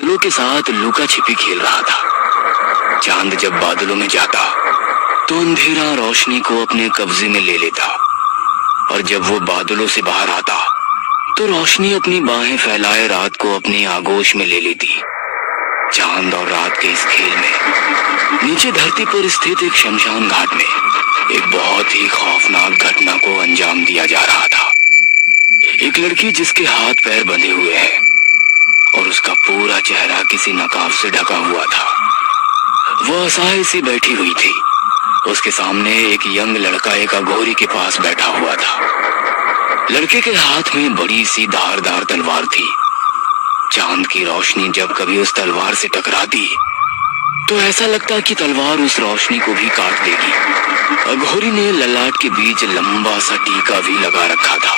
बादलों के साथ लुका छिपी खेल रहा था। चांद जब बादलों में जाता तो अंधेरा रोशनी को अपने कब्जे में ले लेता, और जब वो बादलों से बाहर आता तो रोशनी अपनी बाहें फैलाए रात को अपने आगोश में ले लेती। चांद और रात के इस खेल में नीचे धरती पर स्थित एक शमशान घाट में एक बहुत ही खौफनाक घटना को अंजाम दिया जा रहा था। एक लड़की जिसके हाथ पैर बंधे हुए हैं और उसका पूरा चेहरा किसी नकाब से ढका हुआ था, वह असहाय सी बैठी हुई थी। उसके सामने एक यंग लड़का एक अघोरी के पास बैठा हुआ था। लड़के के हाथ में बड़ी सी धारदार तलवार थी। चांद की रोशनी जब कभी उस तलवार से टकराती तो ऐसा लगता कि तलवार उस रोशनी को भी काट देगी। अघोरी ने ललाट के बीच लंबा सा टीका भी लगा रखा था।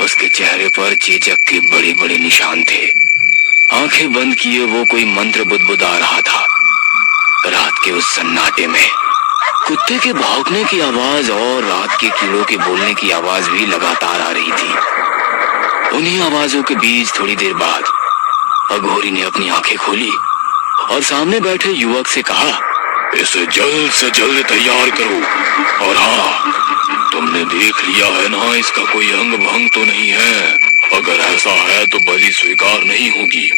उसके चेहरे पर चेचक के बड़े बड़े निशान थे। आंखें बंद किए वो कोई मंत्र बुदबुदा रहा था। रात के उस सन्नाटे में कुत्ते के भौंकने की आवाज और रात के कीड़ों के बोलने की आवाज भी लगातार आ रही थी। उन्हीं आवाजों के बीच थोड़ी देर बाद अघोरी ने अपनी आंखें खोली और सामने बैठे युवक से कहा, इसे जल्द से जल्द तैयार करो। और हाँ, तुमने देख लिया है ना, इसका कोई अंग भंग तो नहीं है। अगर ऐसा है तो बलि स्वीकार नहीं होगी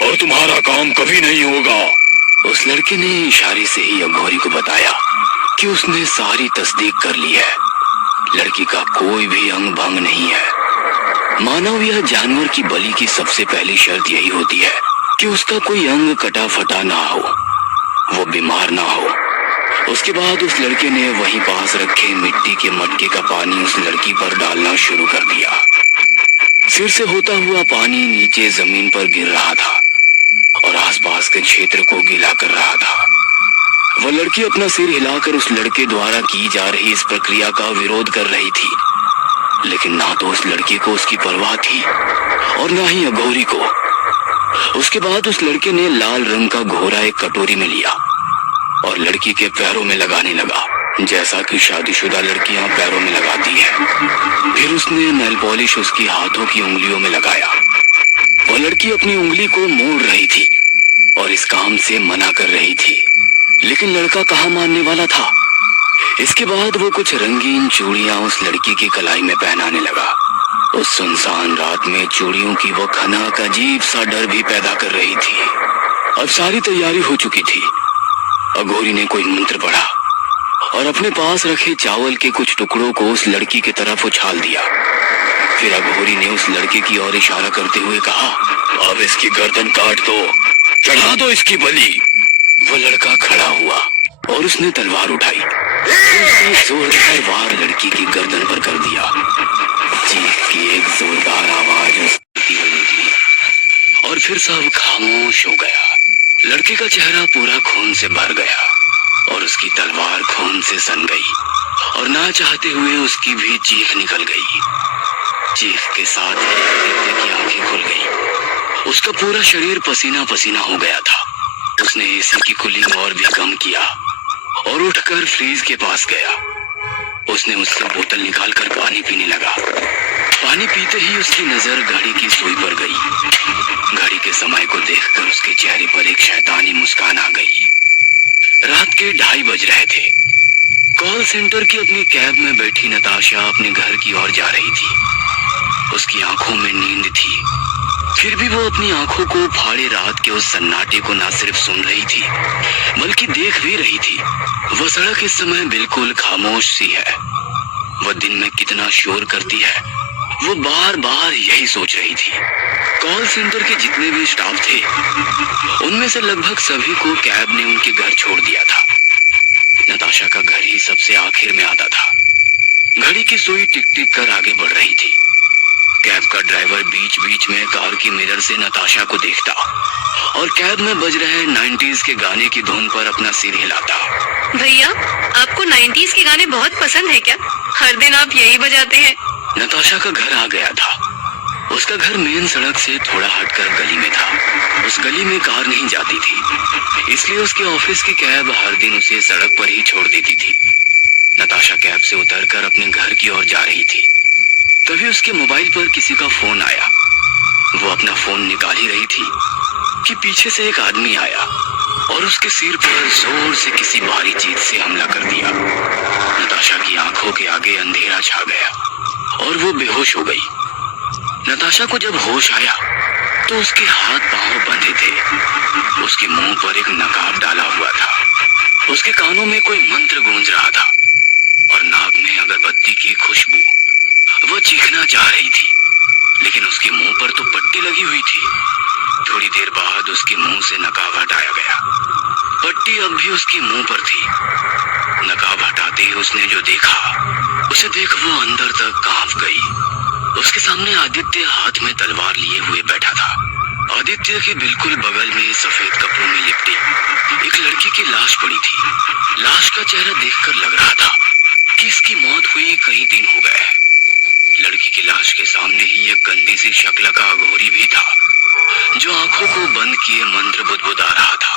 और तुम्हारा काम कभी नहीं होगा। उस लड़के ने इशारे से ही अघोरी को बताया कि उसने सारी तस्दीक कर ली है। लड़की का कोई भी अंग भंग नहीं है। मानव या जानवर की बलि की सबसे पहली शर्त यही होती है कि उसका कोई अंग कटा फटा ना हो, वो बीमार ना हो। उसके बाद उस लड़के ने वहीं पास रखे मिट्टी के मटके का पानी उस लड़की पर डालना शुरू कर दिया। सिर से होता हुआ पानी नीचे जमीन पर गिर रहा था और आसपास के क्षेत्र को गीला कर रहा था। वह लड़की अपना सिर हिलाकर उस लड़के द्वारा की जा रही इस प्रक्रिया का विरोध कर रही थी, लेकिन ना तो उस लड़के को उसकी परवाह थी और ना ही अघोरी को। उसके बाद उस लड़के ने लाल रंग का घोरा एक कटोरी में लिया और लड़की के पैरों में लगाने लगा, जैसा कि शादीशुदा लड़कियां पैरों में लगाती हैं। फिर उसने नेल पॉलिश उसकी हाथों की उंगलियों में लगाया। वह लड़की अपनी उंगली को मोड़ रही थी और इस काम से मना कर रही थी, लेकिन लड़का कहाँ मानने वाला था। इसके बाद वो कुछ रंगीन चूड़ियां उस लड़की की कलाई में पहनाने लगा। उस सुनसान रात में चूड़ियों की वो खनक अजीब सा डर भी पैदा कर रही थी। अब सारी तैयारी हो चुकी थी। अघोरी ने कोई मंत्र पढ़ा और अपने पास रखे चावल के कुछ टुकड़ों को उस लड़की की तरफ उछाल दिया। फिर अघोरी ने उस लड़के की ओर इशारा करते हुए कहा, अब इसकी गर्दन काट दो, चढ़ा दो इसकी बलि। वो लड़का खड़ा हुआ और उसने तलवार उठाई। उसने जोरदार वार लड़की की गर्दन पर कर दिया। चीख की एक जोरदार आवाज निकली और फिर सब खामोश हो गया। लड़के का चेहरा पूरा खून से भर गया और उसकी तलवार खून से सन गई और ना चाहते हुए उसकी भी चीख निकल गई। चीख के साथ ही की आंखें खुल गई। उसका पूरा शरीर पसीना पसीना हो गया था। उसने एसी की कूलिंग और भी कम किया और उठकर फ्रीज के पास गया। उसने उससे बोतल निकालकर पानी पीने लगा। पानी पीते ही उसकी नजर घड़ी की सुई पर गई। घड़ी के समय को देखकर उसके चेहरे पर एक शैतानी मुस्कान आ गई। रात के 2:30 बज रहे थे। कॉल सेंटर की अपनी कैब में बैठी नताशा अपने घर की ओर जा रही थी। उसकी आंखों में नींद थी, फिर भी वो अपनी आंखों को फाड़े रात के उस सन्नाटे को न सिर्फ सुन रही थी बल्कि देख भी रही थी। वह सड़क इस समय बिल्कुल खामोश सी है। वह दिन में कितना शोर करती है, वो बार बार यही सोच रही थी। कॉल सेंटर के जितने भी स्टाफ थे उनमें से लगभग सभी को कैब ने उनके घर छोड़ दिया था। नताशा का घर ही सबसे आखिर में आता था। घड़ी की सुई टिक टिक कर आगे बढ़ रही थी। कैब का ड्राइवर बीच बीच में कार की मिरर से नताशा को देखता और कैब में बज रहे 90s के गाने की धुन पर अपना सिर हिलाता। भैया, आपको 90s के गाने बहुत पसंद है क्या? हर दिन आप यही बजाते हैं। नताशा का घर आ गया था। उसका घर मेन सड़क से थोड़ा हटकर गली में था। उस गली में कार नहीं जाती थी, इसलिए उसके ऑफिस की कैब हर दिन उसे सड़क पर ही छोड़ देती थी। नताशा कैब से उतरकर अपने घर की ओर जा रही थी। तभी उसके मोबाइल पर किसी का फोन आया। वो अपना फोन निकाल ही रही थी पीछे से एक आदमी आया और उसके सिर पर जोर से किसी भारी चीज से हमला कर दिया। नताशा की आंखों के आगे अंधेरा छा गया और वो बेहोश हो गई। नताशा को जब होश आया तो उसके हाथ पांव बंधे थे। उसके मुंह पर एक नकाब डाला हुआ था। उसके कानों में कोई मंत्र गूंज रहा था और नाक में अगरबत्ती की खुशबू। वो चीखना चाह रही थी लेकिन उसके मुंह पर तो पट्टी लगी हुई थी। थोड़ी देर बाद उसके मुंह से नकाब हटाया गया। पट्टी अब भी उसके मुंह पर थी। नकाब हटाते ही उसने जो देखा उसे देख वो अंदर तक कांप गई। उसके सामने आदित्य हाथ में तलवार लिए हुए बैठा था। आदित्य के बिल्कुल बगल में सफेद कपड़ों में लिपटी एक लड़की की लाश पड़ी थी। लाश का चेहरा देखकर लग रहा था कि इसकी मौत हुई कई दिन हो गए। लड़की की लाश के सामने ही एक गंदी सी शक्ल का अघोरी भी था जो आंखों को बंद किए मंत्र बुदबुदा रहा था।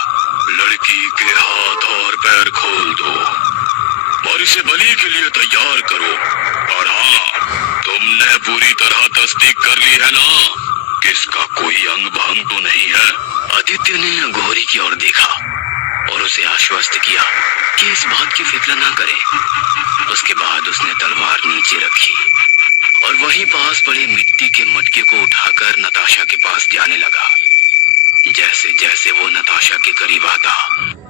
लड़की के हाथ और पैर खोल दो और इसे बलि के लिए तैयार करो। और हाँ, तुमने पूरी तरह तस्दीक कर ली है ना कि इसका कोई अंग भंग तो नहीं है? आदित्य ने अघोरी की ओर देखा और उसे आश्वस्त किया कि इस बात की फिक्र ना करे। उसके बाद उसने तलवार नीचे रखी और वहीं पास पड़े मिट्टी के मटके को उठाकर नताशा के पास जाने लगा। जैसे जैसे वो नताशा के करीब आता,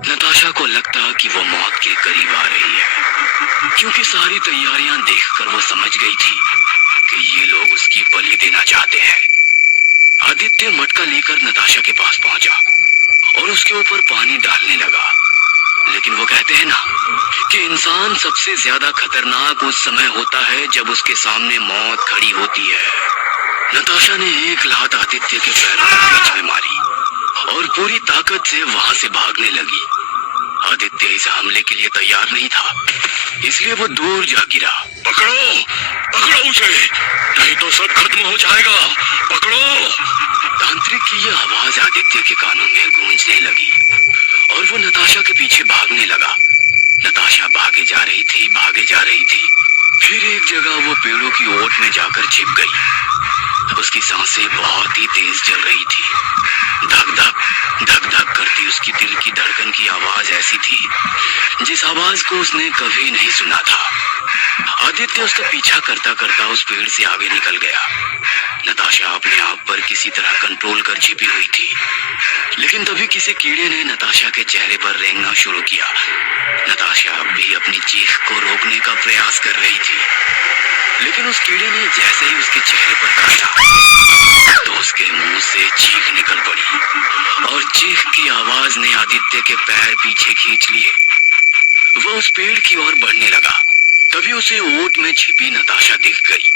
नताशा को लगता कि वो मौत के करीब आ रही है, क्योंकि सारी तैयारियां देखकर वो समझ गई थी कि ये लोग उसकी बलि देना चाहते हैं। आदित्य मटका लेकर नताशा के पास पहुंचा और उसके ऊपर पानी डालने लगा। लेकिन वो कहते हैं ना कि इंसान सबसे ज्यादा खतरनाक उस समय होता है जब उसके सामने मौत खड़ी होती है। नताशा ने एक लात आदित्य के पैरों के बीच में मारी और पूरी ताकत से वहां से भागने लगी। आदित्य इस हमले के लिए तैयार नहीं था, इसलिए वो दूर जा गिरा। पकड़ो, पकड़ो उसे, नहीं तो सब खत्म हो जाएगा, पकड़ो। तांत्रिक की यह आवाज आदित्य के कानों में गूंजने लगी और वो नताशा के पीछे भागने लगा। नताशा भागे जा रही थी, भागे जा रही थी। फिर एक जगह वो पेड़ों की ओट में जाकर छिप गई। उसकी सांसें बहुत ही तेज चल रही थी। धक धक धक धक करती उसकी दिल की धड़कन की आवाज ऐसी थी जिस आवाज को उसने कभी नहीं सुना था। आदित्य उसका पीछा करता करता उस पेड़ से आगे निकल गया। नताशा अपने आप पर किसी तरह कंट्रोल कर छिपी हुई थी, लेकिन तभी किसी कीड़े ने नताशा के चेहरे पर रेंगना शुरू किया। नताशा अब भी अपनी चीख को रोकने का प्रयास कर रही थी, लेकिन उस कीड़े ने जैसे ही उसके चेहरे पर काटा तो उसके मुंह से चीख निकल पड़ी और चीख की आवाज ने आदित्य के पैर पीछे खींच लिए। वो उस पेड़ की ओर बढ़ने लगा। तभी उसे ओट में छिपी नताशा दिख गई।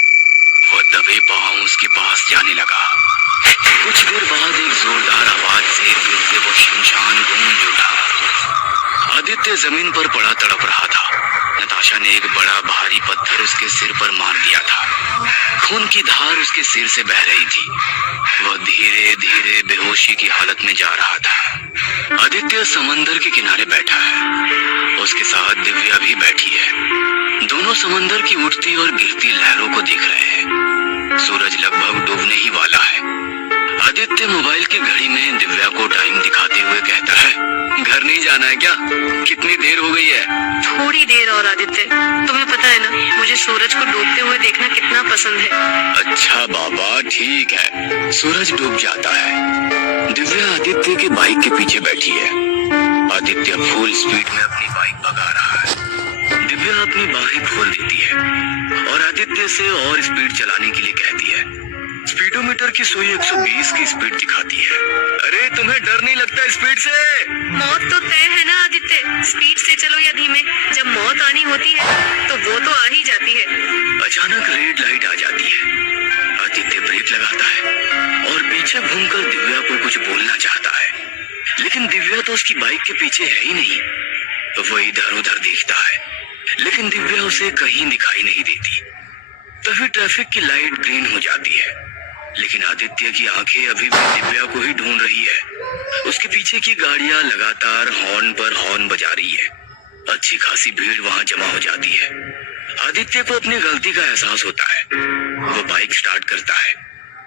वो दबे पांव उसके पास जाने लगा। कुछ देर बाद एक जोरदार आवाज से फिर से वो शमशान गूंज उठा। आदित्य जमीन पर पड़ा तड़प रहा था। नताशा ने एक बड़ा भारी पत्थर उसके सिर पर मार दिया था। खून की धार उसके सिर से बह रही थी। वह धीरे धीरे बेहोशी की हालत में जा रहा था। आदित्य समंदर के किनारे बैठा है। उसके साथ दिव्या भी बैठी है। दोनों समंदर की उठती और गिरती लहरों को देख रहे हैं। सूरज लगभग डूबने ही वाला है। आदित्य मोबाइल की घड़ी में दिव्या को टाइम दिखाते हुए कहता है, घर नहीं जाना है क्या? कितनी देर हो गई है? थोड़ी देर और आदित्य, तुम्हें पता है ना मुझे सूरज को डूबते हुए देखना कितना पसंद है। अच्छा बाबा, ठीक है। सूरज डूब जाता है। दिव्या आदित्य के बाइक के पीछे बैठी है। आदित्य फुल स्पीड में अपनी बाइक भगा रहा है। दिव्या अपनी बाहें खोल देती है और आदित्य से और स्पीड चलाने के लिए कहती है। स्पीडोमीटर की सुई 120 की स्पीड दिखाती है। अरे तुम्हें डर नहीं लगता स्पीड से? मौत तो तय है ना आदित्य, स्पीड से चलो या धीमे, जब मौत आनी होती है तो वो तो आ ही जाती है। अचानक रेड लाइट आ जाती है। आदित्य ब्रेक लगाता है और पीछे घूमकर दिव्या को कुछ बोलना चाहता है, लेकिन दिव्या तो उसकी बाइक के पीछे है ही नहीं। तो वो इधर उधर देखता है, लेकिन दिव्या उसे कहीं दिखाई नहीं देती। तभी ट्रैफिक की लाइट ग्रीन हो जाती है, लेकिन आदित्य की आंखें अभी भी दिव्या को ही ढूंढ रही है। उसके पीछे की गाड़ियां लगातार हॉर्न पर हॉर्न बजा रही है। अच्छी खासी भीड़ वहां जमा हो जाती है। आदित्य को अपनी गलती का एहसास होता है। वो बाइक स्टार्ट करता है।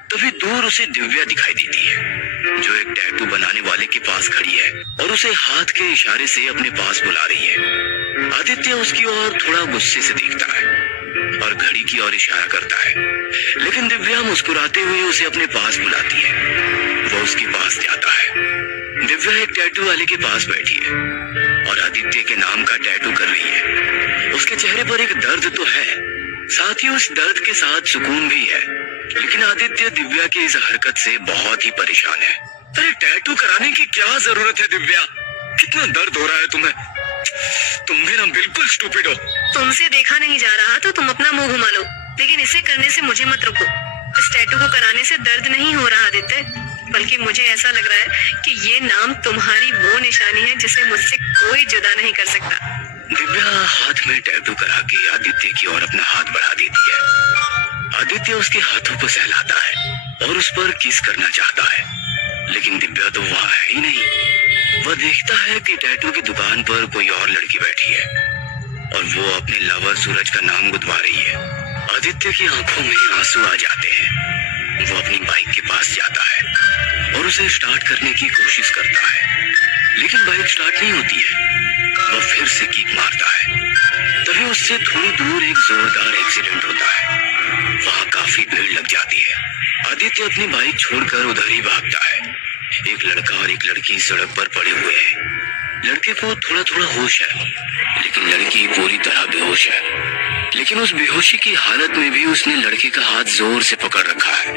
तभी दूर उसे दिव्या दिखाई देती है। जो एक टैटू बनाने वाले के पास खड़ी है और उसे हाथ के इशारे से अपने पास बुला रही है। आदित्य उसकी ओर थोड़ा गुस्से से देखता है और घड़ी की ओर इशारा करता है, लेकिन दिव्या मुस्कुराते हुए उसे अपने पास बुलाती है। वो उसके पास जाता है। दिव्या एक टैटू वाले के पास बैठी है और आदित्य के नाम का टैटू कर रही है। उसके चेहरे पर एक दर्द तो है, साथ ही उस दर्द के साथ सुकून भी है, लेकिन आदित्य दिव्या की इस हरकत से बहुत ही परेशान है। अरे टैटू कराने की क्या जरूरत है दिव्या? कितना दर्द हो रहा है तुम्हें? तुम भी ना बिल्कुल स्टूपिड हो। तुमसे देखा नहीं जा रहा तो तुम अपना मुंह घुमा लो, लेकिन इसे करने से मुझे मत रोको। इस टैटू को कराने से दर्द नहीं हो रहा आदित्य, बल्कि मुझे ऐसा लग रहा है कि ये नाम तुम्हारी वो निशानी है जिसे मुझसे कोई जुदा नहीं कर सकता। दिव्या हाथ में टैटू करा के आदित्य की ओर अपना हाथ बढ़ा देती है। आदित्य उसके हाथों को सहलाता है और उस पर किस करना चाहता है, लेकिन दिव्या तो वहाँ है ही नहीं। वह देखता है कि टैटू की दुकान पर कोई और लड़की बैठी है और वो अपने लवर सूरज का नाम गुदवा रही है। आदित्य की आंखों में आंसू आ जाते हैं। वो अपनी बाइक के पास जाता है और उसे स्टार्ट करने की कोशिश करता है, लेकिन बाइक स्टार्ट नहीं होती है। वह फिर से किक मारता है। तभी उससे थोड़ी दूर एक जोरदार एक्सीडेंट होता है। वहाँ काफी भीड़ लग जाती है। आदित्य अपनी बाइक छोड़कर उधर ही भागता है। एक लड़का और एक लड़की सड़क पर पड़े हुए हैं। लड़के को थोड़ा थोड़ा होश है, लेकिन लड़की पूरी तरह बेहोश है। लेकिन उस बेहोशी की हालत में भी उसने लड़के का हाथ जोर से पकड़ रखा है।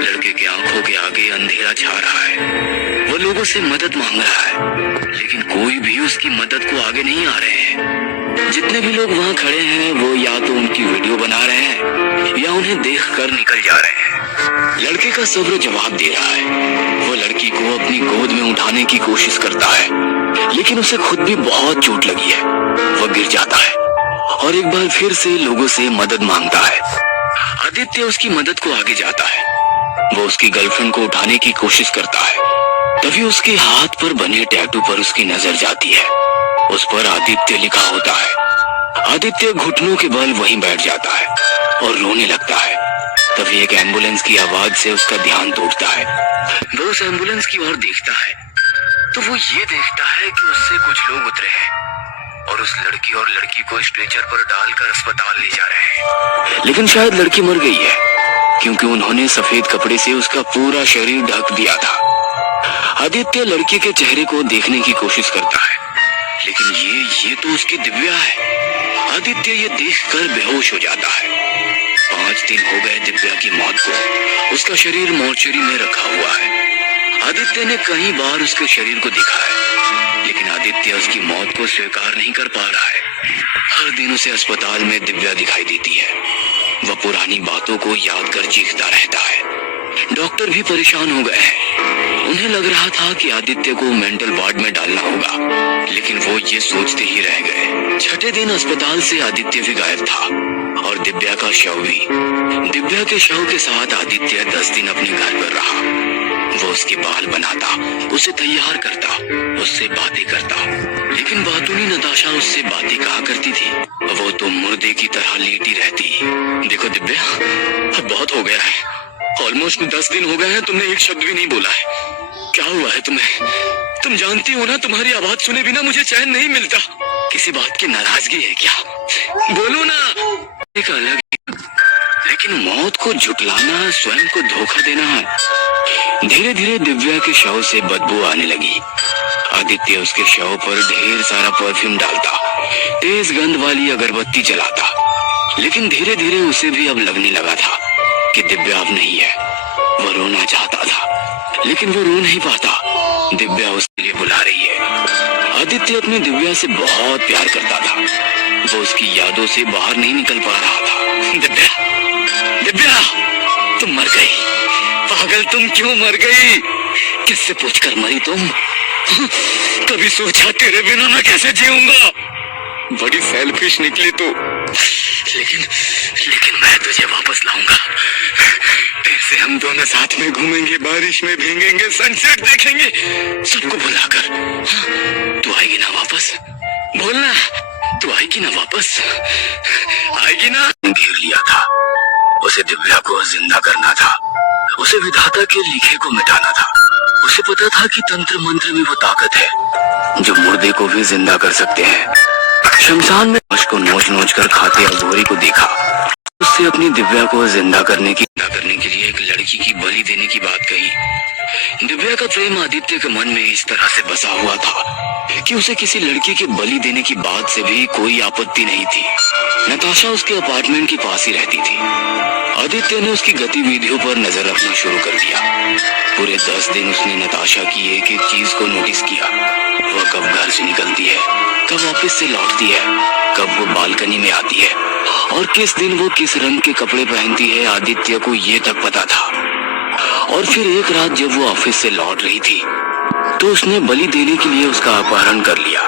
लड़के की आंखों के आगे अंधेरा छा रहा है। वो लोगों से मदद मांग रहा है, लेकिन कोई भी उसकी मदद को आगे नहीं आ रहे हैं। जितने भी लोग वहाँ खड़े हैं वो या तो उनकी वीडियो बना रहे हैं या उन्हें देखकर निकल जा रहे हैं। लड़के का सब्र जवाब दे रहा है। वो लड़की को अपनी गोद में उठाने की कोशिश करता है, लेकिन उसे खुद भी बहुत चोट लगी है। वह गिर जाता है और एक बार फिर से लोगों से मदद मांगता है। आदित्य उसकी मदद को आगे जाता है। वो उसकी गर्लफ्रेंड को उठाने की कोशिश करता है। तभी उसके हाथ पर बने टैटू पर उसकी नजर जाती है। उस पर आदित्य लिखा होता है। आदित्य घुटनों के बल वहीं बैठ जाता है और रोने लगता है। तभी एक एम्बुलेंस की आवाज से उसका ध्यान टूटता है। वो उस एम्बुलेंस की ओर देखता है तो वो ये देखता है कि उससे कुछ लोग उतरे हैं और उस लड़की और लड़की को स्ट्रेचर पर डालकर अस्पताल ले जा रहे हैं। लेकिन शायद लड़की मर गई है, क्योंकि उन्होंने सफेद कपड़े से उसका पूरा शरीर ढक दिया था। आदित्य लड़की के चेहरे को देखने की कोशिश करता है, लेकिन ये तो उसकी दिव्या है। आदित्य ये देखकर बेहोश हो जाता है। 5 दिन हो गए दिव्या की मौत को। उसका शरीर मोर्चरी में रखा हुआ है। आदित्य ने कई बार उसके शरीर को देखा है, लेकिन आदित्य उसकी मौत को स्वीकार नहीं कर पा रहा है। हर दिन उसे अस्पताल में दिव्या दिखाई देती है। वह पुरानी बातों को याद कर चीखता रहता है। डॉक्टर भी परेशान हो गए हैं। उन्हें लग रहा था कि आदित्य को मेंटल वार्ड में डालना होगा, लेकिन वो ये सोचते ही रह गए। छठे दिन अस्पताल से आदित्य भी गायब था और दिव्या का शव भी। दिव्या के शव के साथ आदित्य 10 दिन अपने घर पर रहा। वो उसके बाल बनाता, उसे तैयार करता, उससे बातें करता, लेकिन बातूनी नताशा उससे बातें कहा करती थी। वो तो मुर्दे की तरह लेटी रहती। देखो दिव्या, अब बहुत हो गया है। ऑलमोस्ट 10 दिन हो गए हैं, तुमने एक शब्द भी नहीं बोला है। क्या हुआ है तुम्हें? तुम जानती हो ना, तुम्हारी आवाज सुने बिना मुझे चैन नहीं मिलता। किसी बात की नाराजगी है क्या? बोलो ना। एक अलग, लेकिन मौत को झुटलाना स्वयं को धोखा देना है। धीरे धीरे दिव्या के शव से बदबू आने लगी। आदित्य उसके शव पर ढेर सारा परफ्यूम डालता, तेज गंध वाली अगरबत्ती जलाता, लेकिन धीरे धीरे उसे भी अब लगने लगा था कि दिव्या अब नहीं है। वह रोना चाहता था, लेकिन वो रो नहीं पाता। दिव्या उसके लिए बुला रही है। आदित्य अपनी दिव्या से बहुत प्यार करता था। वो उसकी यादों से बाहर नहीं निकल पा रहा था। दिव्या, दिव्या, तुम मर गई। पागल, तुम क्यों मर गई? किससे पूछकर मरी तुम? कभी सोचा तेरे बिना मैं कैसे जीऊंगा? बड़ी सेल्फिश निकली तू, लेकिन मैं तुझे वापस लाऊंगा। फिर से हम दोनों साथ में घूमेंगे, बारिश में भीगेंगे, सनसेट देखेंगे, सबको भुलाकर। हाँ, तू आएगी ना वापस? बोलना, तू आएगी ना वापस? आएगी ना? घेर लिया था। उसे दिव्या को जिंदा करना था। उसे विधाता के लिखे को मिटाना था। उसे पता था कि तंत्र मंत्र में वो ताकत है जो मुर्दे को भी जिंदा कर सकते हैं। शमशान में लाश को नोच नोच कर खाते अघोरी को देखा। उससे अपनी दिव्या को जिंदा करने के लिए एक लड़की की बलि देने की बात कही। दिव्या का प्रेम आदित्य के मन में इस तरह से बसा हुआ था कि उसे किसी लड़की के बलि देने की बात से भी कोई आपत्ति नहीं थी। नताशा उसके अपार्टमेंट के पास ही रहती थी। आदित्य ने उसकी गतिविधियों पर नजर रखना शुरू कर दिया। पूरे 10 दिन उसने नताशा की एक एक चीज को नोटिस किया। वह कब घर से निकलती है, कब ऑफिस से लौटती है, कब वो बालकनी में आती है और किस दिन वो किस रंग के कपड़े पहनती है, आदित्य को ये तक पता था। और फिर एक रात जब वो ऑफिस से लौट रही थी तो उसने बलि देने के लिए उसका अपहरण कर लिया।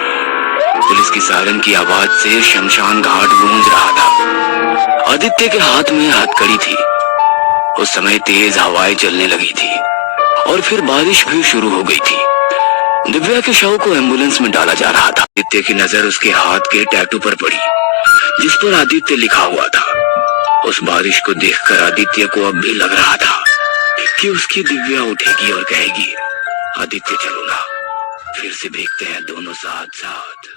पुलिस की सायरन की आवाज से शमशान घाट गूंज रहा था। आदित्य के हाथ में हथकड़ी थी। उस समय तेज हवाएं चलने लगी थी और फिर बारिश भी शुरू हो गई थी। दिव्या के शव को एम्बुलेंस में डाला जा रहा था। आदित्य की नजर उसके हाथ के टैटू पर पड़ी जिस पर आदित्य लिखा हुआ था। उस बारिश को देखकर आदित्य को अब भी लग रहा था कि उसकी दिव्या उठेगी और कहेगी, आदित्य चलो ना, फिर से भीगते हैं दोनों साथ साथ।